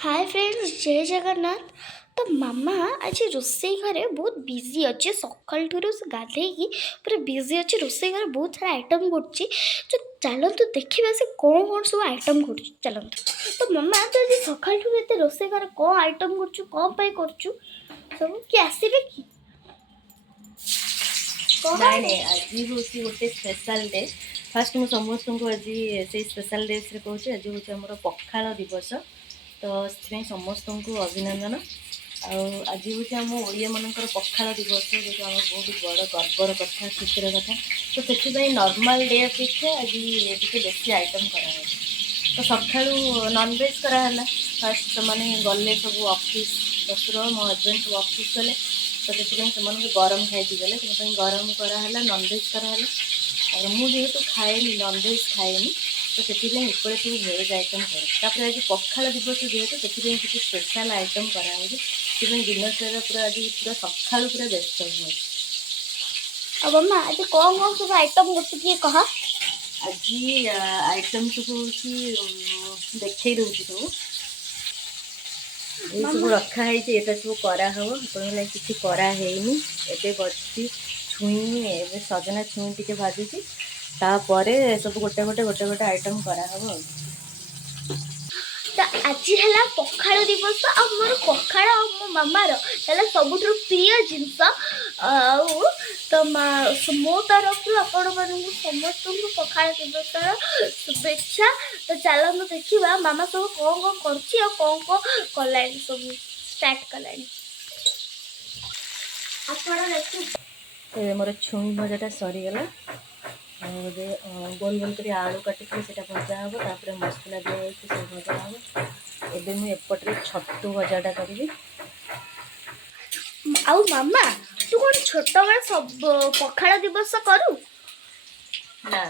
Hi friends, जय जगन्नाथ। तो मामा आज रोसई घरे बहुत बिजी अच्छे सकाल गाधे पूरा बिजी अच्छे रोसई घरे बहुत सारा आइटम कर चलतु देखा से कौन कौन सब आइटम कर चलतु। तो मामा तो आज सकाल रोसई घरे कौन आइटम कर सब किए आसबे कि नाई नाई आज हूँ गोटे स्पेशल डे। फास्ट मुझे समस्त को आज से स्पेशल डे कहूँ आज हूँ आम पखाल दिवस। तो से समस्त को अभिनंदन। आज हूँ आम ओडिया मानकर पखाल दिवस जो आम बहुत बड़ गर्वर कथा खुशी कथा। तो से नॉर्मल डे अपेक्षा आज टे बेसी आइटम करा। तो सका नॉनवेज कराला। फास्ट से गले सब ऑफिस ससुर मो हजबैंड सब ऑफिस गले। तो से गरम खाई गले से गरम कराला नॉनवेज कराला। और मुझे खाएनी नॉनवेज खाएनी तो से सब भेज आइटम कर आज पखाल दिवस जेहेतु से किसी स्पेशल आइटम कराऊँ दिन सारा पूरा आज पूरा सका पूरा व्यस्त हुए। अब मामा आज कौन कौन सब आइटम कह आज आइटम सब देखे दूसरी सब ये सब रखाई सब कराहब आप किसी करानी एवं बच्ची छुई ए सजना छुई टे भाजुची तापर सब गोटे गोटे गोटे गोटे आइटम कराहब। तो आज है पखाल दिवस आ मोर पखाल आ मो मामार है सब प्रिय जिनस। तो मो तरफ आपण मान समस्त पखाल दिवस शुभेच्छा। तो चलो देखा मामा सब कौन कौन कर कला सब स्टार्ट कला। मोर छुई भजाटा सरीगला गोल गोल कर आलू काटी से भजा हम तापर मसला दिखाई से भजा हम। एबे मुझे एपटे छतु भजाटा करी। आउ मामा तू कौन छोट बेला सब पखाल दिवस करू ना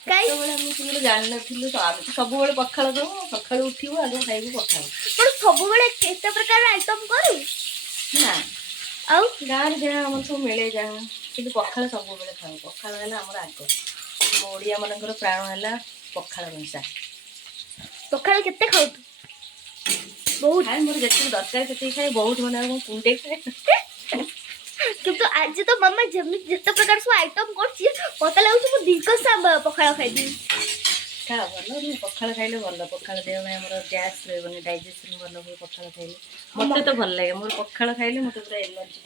कहीं जान नु तो आम सब पखाल दो सका उठू आगे खाइबू पखाल पर सब केते प्रकार आइटम करू ना आउ गाँव जहाँ आम सब मिले जहाँ कि पखाल सब खाऊ पखाल है आम आग आम ओडिया मानकर प्राण है पखाल कंसा। पखाल केते खाऊ बहुत खाए मोर जितनी दरकार से खाए बहुत मैंने कुंडे खाए। किंतु आज तो मामा जमी जिते प्रकार सब आइटम करता लगे दीर्घ पखाल खाई खा भल पखाल खाइले भल पखाल देह में आम गैस रही डाइजेशन भल हुए पखाल खाइले मत तो भल लगे मोर पखाल खाइले मत पूरा एनर्जी।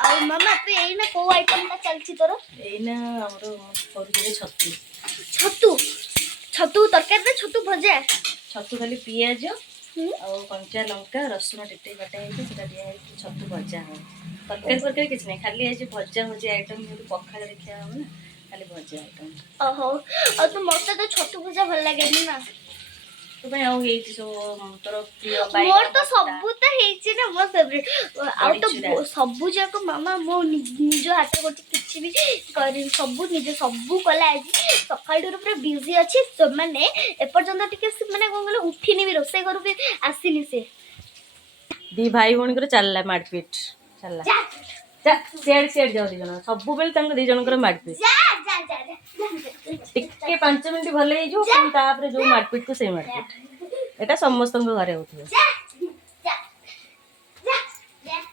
आ मामा तू एना को आइटम चलची तोर एना हमरो कर छतु छतु छतु तरकारी छतु भजा छतु खाली पियाज और कंचा लंका रसुण टेटे कटा है दिया छतु भजा हम तरकारी तरकारी किसी नहीं खाली आज भजा भजा आइटम पखाल देखा हम ना खाली भजा आइटम। ओहो और तो मत तो छतु भजा भल लगे ना तो भाई आउ हेची सो तोर प्रिय मोर तो सबु तो हेची ना मोर फेवरेट आ तो सबु जाक मामा मो निज हाथ करती किछि भी कर सबु निज सबु कला आज सकाळटू पूरा बिजी अछि तो माने एपर्यंत टिके माने कोन गले उठिनी भी रोसे करू भी आसीनी से दी भाई भौणी कर चलला मारपीट चलला जा सेड सेड जाऊ दी जन सबु बेल तंग दी जनकर मारपीट टिके 5 मिनिट भले जो तापर जो मारपीट को से मारपीट एटा समस्त घरे होथियो।